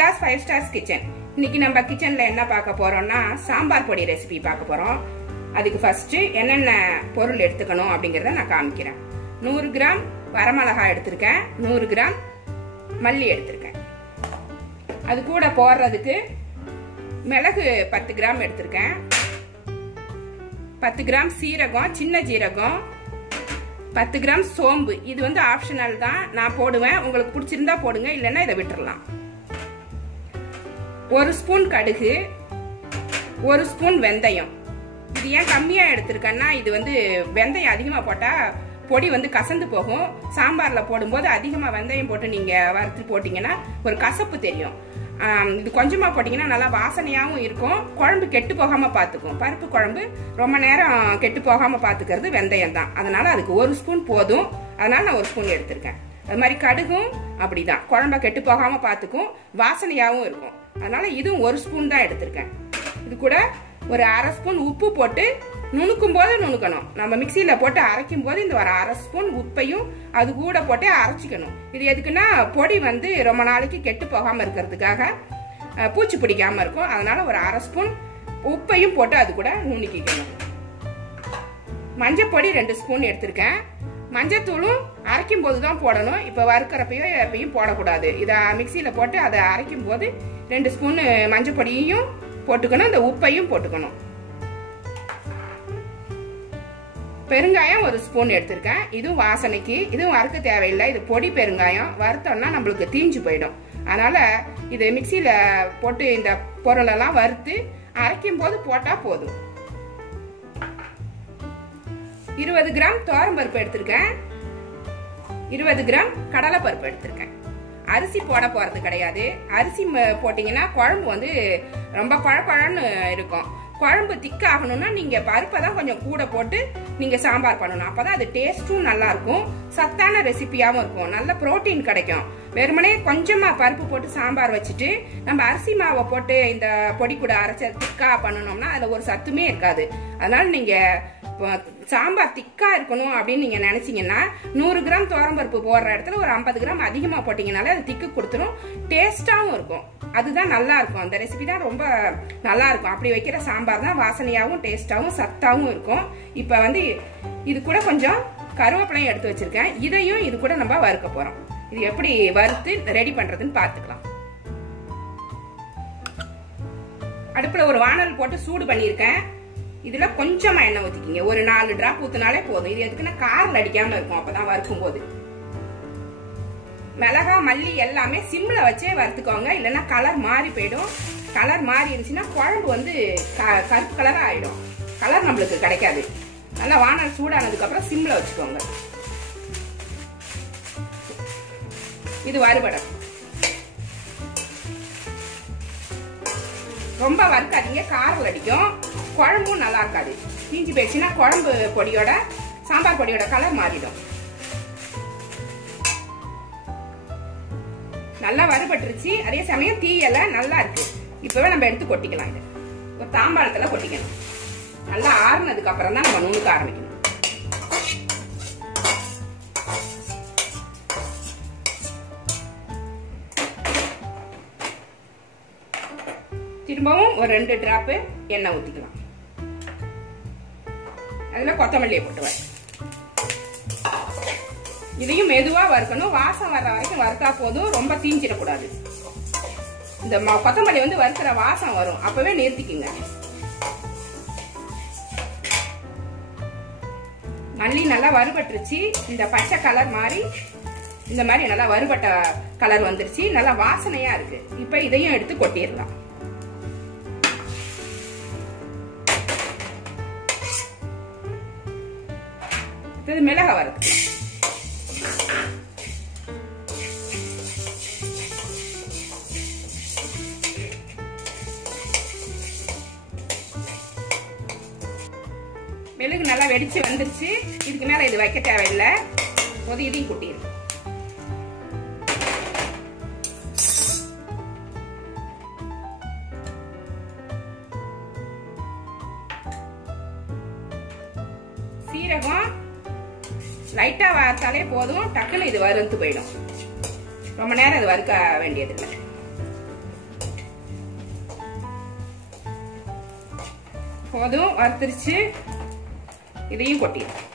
Vilas 5 stars kitchen. இன்னைக்கு நம்ம கிச்சன்ல என்ன பார்க்க போறோம்னா சாம்பார் பொடி ரெசிபி பார்க்க போறோம். அதுக்கு ஃபர்ஸ்ட் என்னென்ன பொருள் எடுத்துக்கணும் அப்படிங்கறத நான் காமிக்கிறேன். 100 கிராம் வரமிளகாய் எடுத்திருக்கேன், 100 கிராம் மல்லி எடுத்திருக்கேன். அது கூட போடுறதுக்கு மிளகு 10 கிராம் எடுத்திருக்கேன், 10 கிராம் சீரகம், சின்ன ஜீரகம், 10 கிராம் சோம்பு. இது வந்து ஆப்ஷனல் தான், நான் போடுவேன், உங்களுக்கு பிடிச்சிருந்தா போடுங்க, இல்லைன்னா இதை விட்டுறலாம். 1 ஸ்பூன் கடுகு, 1 ஸ்பூன் வெந்தயம். இது ஏன் கம்மியா எடுத்திருக்கேன்னா இது வந்து வெந்தயம் அதிகமா போட்டா பொடி வந்து கசந்து போகும். சாம்பார்ல போடும்போது அதிகமா வெந்தயம் போட்டு நீங்க வறுத்து போட்டீங்கன்னா ஒரு கசப்பு தெரியும். இது கொஞ்சமா போட்டீங்கன்னா நல்லா வாசனையாகவும் இருக்கும், குழம்பு கெட்டு போகாம பாத்துக்கும். பருப்பு குழம்பு ரொம்ப நேரம் கெட்டு போகாம பாத்துக்கிறது வெந்தயம் தான். அதனால அதுக்கு 1 ஸ்பூன் போதும், அதனால நான் 1 ஸ்பூன் எடுத்திருக்கேன். அது மாதிரி கடுகும் அப்படிதான், குழம்ப கெட்டு போகாம பாத்துக்கும், வாசனையாகவும் இருக்கும். அதனால இதுவும் 1 ஸ்பூன் தான் எடுத்திருக்கேன். இது கூட ஒரு 1/2 ஸ்பூன் உப்பு போட்டு நுணுக்கும் போது நுணுக்கணும். நம்ம மிக்சியில போட்டு அரைக்கும் போது இந்த ஒரு 1/2 ஸ்பூன் உப்பையும் அது கூட போட்டு அரைச்சிக்கணும். இது எதுக்குன்னா பொடி வந்து ரொம்ப நாளைக்கு கெட்டு போகாம இருக்கிறதுக்காக, பூச்சி பிடிக்காம இருக்கும். அதனால ஒரு 1/2 ஸ்பூன் உப்பையும் போட்டு அது கூட நுணுக்கிக்கணும். மஞ்சள் பொடி 2 ஸ்பூன் எடுத்திருக்கேன். மஞ்சத்தூளும் அரைக்கும் போது தான் போடணும், இப்ப வறுக்கிறப்பையோ எப்பயும் போடக்கூடாது. இதை மிக்சியில போட்டு அதை அரைக்கும் போது 2 ஸ்பூன் மஞ்சள் பொடியையும் போட்டுக்கணும், இந்த உப்பையும் போட்டுக்கணும். பெருங்காயம் 1 ஸ்பூன் எடுத்திருக்கேன். இதுவும் வாசனைக்கு, இதுவும் வறுக்க தேவையில்லை, இது பொடி பெருங்காயம். வறுத்தோம்னா நம்மளுக்கு தீஞ்சு போயிடும். அதனால இது மிக்சியில போட்டு இந்த பொருளெல்லாம் வறுத்து அரைக்கும் போது போட்டா போதும். 20 கிராம் துவரம்பருப்பு எடுத்திருக்கேன், 20 கிராம் கடலை பருப்பு எடுத்திருக்கேன். அரிசி போட போறது கிடையாது. அரிசி போட்டீங்கன்னா குழம்பு வந்து ரொம்ப பழப்பழன்னு இருக்கும். குழம்பு திக்க ஆகணும்னா நீங்க பருப்பை தான் கொஞ்சம் கூட போட்டு நீங்க சாம்பார் பண்ணணும். அப்பதான் அது டேஸ்டும் நல்லா இருக்கும், சத்தான ரெசிபியாவும் இருக்கும், நல்ல புரோட்டீன் கிடைக்கும். வெறுமனே கொஞ்சமா பருப்பு போட்டு சாம்பார் வச்சுட்டு நம்ம அரிசி மாவை போட்டு இந்த பொடி கூட அரைச்ச திக்கா பண்ணணும்னா அதுல ஒரு சத்துமே இருக்காது. அதனால நீங்க சாம்பார் திக்கா இருக்கணும் அப்படின்னு நீங்க நினைச்சீங்கன்னா 100 கிராம் துவரம்பருப்பு போடுற இடத்துல ஒரு 50 கிராம் அதிகமா போட்டீங்கனாலே அது திக்கு கொடுத்துரும், டேஸ்டாவும் இருக்கும். அதுதான் நல்லா இருக்கும். அந்த ரெசிபி தான் ரொம்ப நல்லா இருக்கும். அப்படி வைக்கிற சாம்பார் தான் வாசனையாகவும் டேஸ்டாவும் சத்தாவும் இருக்கும். இப்ப வந்து இது கூட கொஞ்சம் கருவேப்பிலையும் எடுத்து வச்சிருக்கேன். இதையும் இது கூட நம்ம வறுக்க போறோம். இது எப்படி வறுத்து ரெடி பண்றதுன்னு பாத்துக்கலாம். அடுப்புல ஒரு வானல் போட்டு சூடு பண்ணிருக்கேன். இதுல கொஞ்சமா எண்ணெய் ஊத்திக்கிங்க, ஒரு 4 டிராப் ஊத்தினாலே போதும். இது எதுக்குன்னா கார்ல அடிக்காம இருக்கும், அப்பதான் வறுக்கும் போது. மிளகா மல்லி எல்லாமே சிம்ல வச்சே வறுத்துக்கோங்க, இல்லைன்னா கலர் மாறி போயிடும். கலர் மாறி இருந்துச்சுன்னா குழம்பு வந்து கருப்பு கலரா ஆயிடும், கலர் நம்மளுக்கு கிடைக்காது. நல்லா வானல் சூடானதுக்கு அப்புறம் சிம்ல வச்சுக்கோங்க. இது வறுபடம். ரொம்ப வறுக்காதீங்க, காரல் அடிக்கும், குழம்பும் நல்லா இருக்காது. தீஞ்சு போயிடுச்சுன்னா குழம்பு பொடியோட சாம்பார் பொடியோட கலர் மாறிடும். நல்லா வறுபட்டுருச்சு, அதே சமயம் தீயல நல்லா இருக்கு. இப்பவே நம்ம எடுத்து கொட்டிக்கலாம். இது ஒரு தாம்பாளத்துல கொட்டிக்கணும். நல்லா ஆறுனதுக்கு அப்புறம் தான் நம்ம நுணுக்க ஆரம்பிக்கணும். திரும்பவும் ஒரு 2 டிராப் எண்ணெய் ஊத்திக்கலாம். அதுல கொத்தமல்லியை போட்டுவேன். இதையும் மெதுவா வறுக்கணும், வாசம் வர்ற வரைக்கும் வறுத்தா போதும், ரொம்ப தீஞ்சிடக்கூடாது. இந்த கொத்தமல்லி வந்து வறுக்கிற வாசம் வரும், அப்பவே நிறுத்திக்குங்க. மல்லி நல்லா வறுபட்டுருச்சு, இந்த பச்சை கலர் மாதிரி இந்த மாதிரி நல்லா வறுபட்ட கலர் வந்துருச்சு, நல்லா வாசனையா இருக்கு. இப்ப இதையும் எடுத்து கொட்டிடலாம். இது மிளகாய் வறுத்து மிளகு நல்லா வெடிச்சு வந்துருச்சு. இதுக்கு மேல இது வைக்க தேவையில்லை, போது இதையும் கொட்டிடும். சீரகம் லைட்டா வறுத்தாலே போதும், டக்குன்னு இது வறுத்து போயிடும். ரொம்ப நேரம் இது வறுக்க வேண்டியதில்லை. போதும், வறுத்துருச்சு. இதையும் கொட்டிடும்.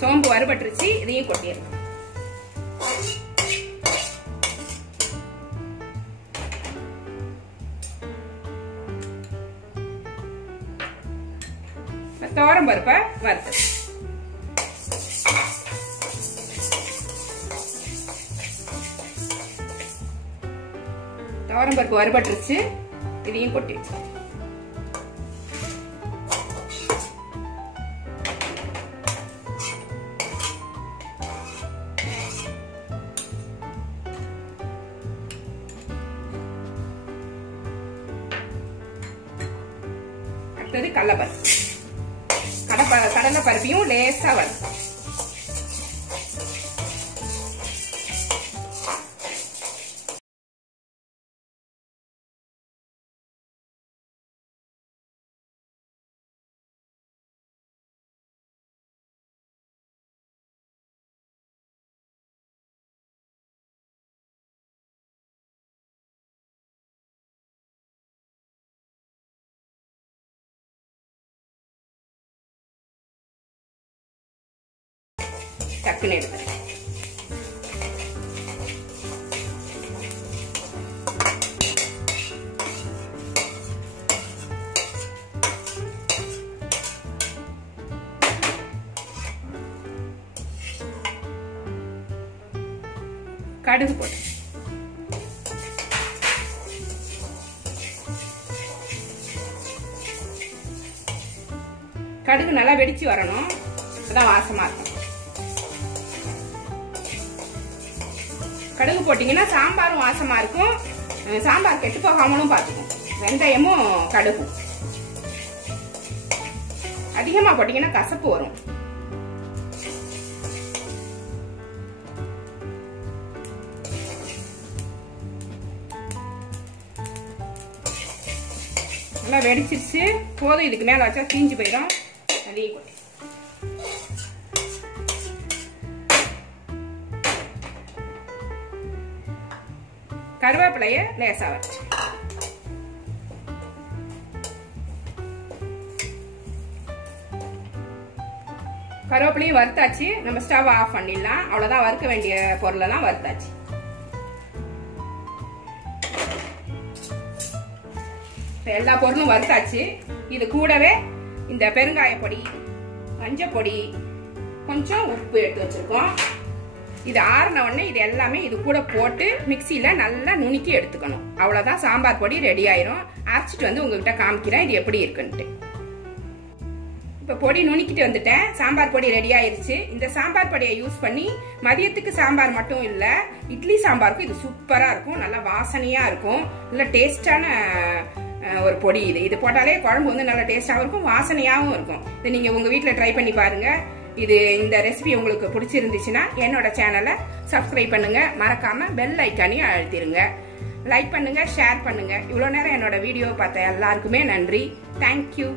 சோம்பு வறுபட்டுருச்சு. இதையும் கொட்டிடலாம். துவரம் பருப்பை வறுத்து துவரம் பருப்பு வறுபட்டுருச்சு. இதையும் கொட்டிடுச்சு. அடுத்தது கடலைப்பருப்பு. கடலை பருப்பையும் லேசா வறுத்து டக்குன்னு எடுத்துறேன். கடுகு போட்டு கடுகு நல்லா வெடிச்சு வரணும். அதான் வாசமா இருக்கும். கடுகு போட்டீங்கன்னா சாம்பாரும் வாசமா இருக்கும். சாம்பார் கெட்டு போகாமலும் பார்த்துக்கும். வெந்தயமும் கடுகும் அதிகமா போட்டீங்கன்னா கசப்பு வரும். நல்லா வெடிச்சிருச்சு. போதும். இதுக்கு மேல வச்சா தீஞ்சு போயிடும். அதையும் கொட்டி கருவேப்பிலைய லேசா வச்சு கருவேப்பிலையும் வறுத்தாச்சு. நம்ம ஸ்டவ் ஆஃப் பண்ணிடலாம். அவ்வளவுதான். வறுக்க வேண்டிய பொருள் எல்லாம் வறுத்தாச்சு. எல்லா பொருளும் வறுத்தாச்சு. இது கூடவே இந்த பெருங்காய பொடி, மஞ்சள் பொடி, கொஞ்சம் உப்பு எடுத்து வச்சிருக்கோம். இது ஆறின உடனே இது எல்லாமே இது கூட போட்டு மிக்சியில நல்லா நுணுக்கி எடுத்துக்கணும். அவ்வளவுதான். சாம்பார் பொடி ரெடி ஆயிரும். அரைச்சிட்டு வந்து உங்ககிட்ட காமிக்கிறேன் இது எப்படி இருக்குன்ட்டு. இப்ப பொடி நுணுக்கிட்டு வந்துட்டேன். சாம்பார் பொடி ரெடி ஆயிருச்சு. இந்த சாம்பார் பொடியை யூஸ் பண்ணி மதியத்துக்கு சாம்பார் மட்டும் இல்ல, இட்லி சாம்பாருக்கும் இது சூப்பரா இருக்கும். நல்லா வாசனையா இருக்கும். நல்ல டேஸ்டான ஒரு பொடி. இது போட்டாலே குழம்பு வந்து நல்லா டேஸ்டாவும் இருக்கும், வாசனையாவும் இருக்கும். இதை நீங்க உங்க வீட்டுல ட்ரை பண்ணி பாருங்க. இந்த ரெசிபி உங்களுக்கு பிடிச்சிருந்துச்சுன்னா என்னோட சேனலை சப்ஸ்கிரைப் பண்ணுங்க. மறக்காம பெல் ஐக்கானையும் அழுத்திருங்க. லைக் பண்ணுங்க, ஷேர் பண்ணுங்க. இவ்வளவு நேரம் என்னோட வீடியோ பார்த்த எல்லாருக்குமே நன்றி. தேங்க்யூ.